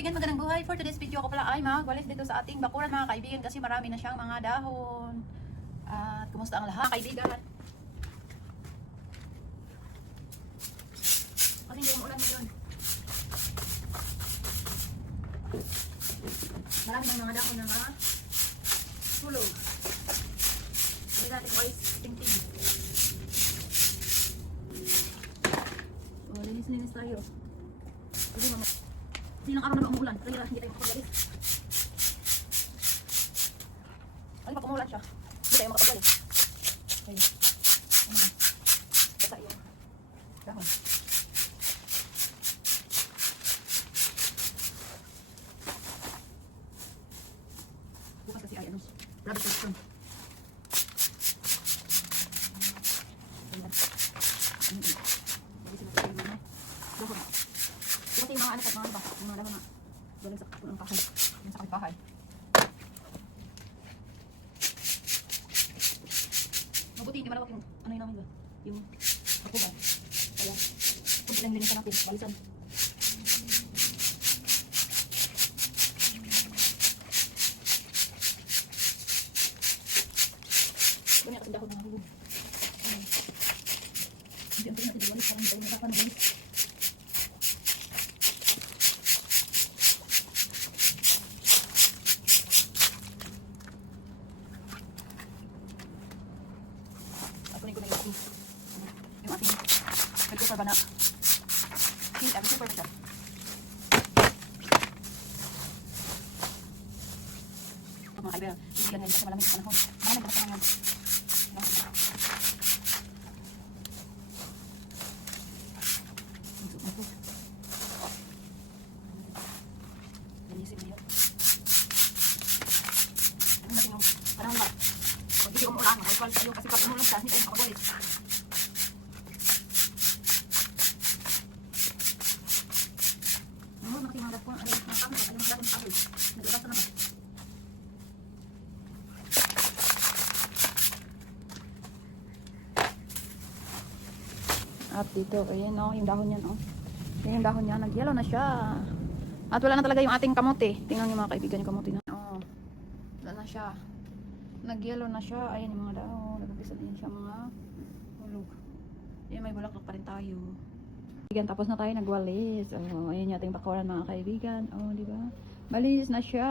Mga kaibigan, magandang buhay. For today's video ko pala ay magwalis dito sa ating bakuran mga kaibigan kasi marami na siyang mga dahon. At kumusta ang lahat mga kaibigan? Kasi hindi umulan ngayon. Marami ng mga dahon na nga tulog. Hindi natin walis ting-ting. So, linis-linis tayo. Kasi mga Silang araw na ba umulan? Kaya hindi tayo makapagalis. Ano pa kumulan siya? Hindi tayo makapagalis. Ano na? Basa yung dahon. Bukas kasi ay ano, rabbit section. Ayan. Ayan. Lagi sila sa mga dahon. Kasi yung mga ano, mga iba, yung mga dahon na galing sa punong kahoy. Yung sa kapitbahay. Mabuti hindi malawak yung ano yun namin ba? Yung kapuban. Kaya, kung ilang linisan natin, balisan. Ganyan kasi dahon ng hubog. Hindi ang natin diwalis, parang hindi tayo nakapanagalis. Kunin ko na yung ating, yung ating nag-super ba na? Hindi, ang super ba siya? Ito mga kaibigan, hindi yan yan kasi malamig sa panahon. Malamig na panahon. No? Ito, ito. Linisin mo yun. Ano natin yung panahon ba? Umulan, mag-call tayo kasi pag umulan siya, hindi. Ano, nakatingin ko, ano, yung kami, ano, yung dating kami. Nag-ibasa naman. At dito, ayan o, yung dahon niyan o. Yan yung dahon niya, nag-yellow na siya. At wala na talaga yung ating kamote. Tingnan niyo mga kaibigan yung kamote na. Oo. Wala na siya. Nag-yellow na siya. Ayan yung mga dahon. Nag-umpisa din siya mga hulog. Ayan, may bulaklak pa rin tayo. Kaibigan, tapos na tayo nagwalis. Oh, ayan yung ating bakuran mga kaibigan. Oh, di ba? Malinis na siya.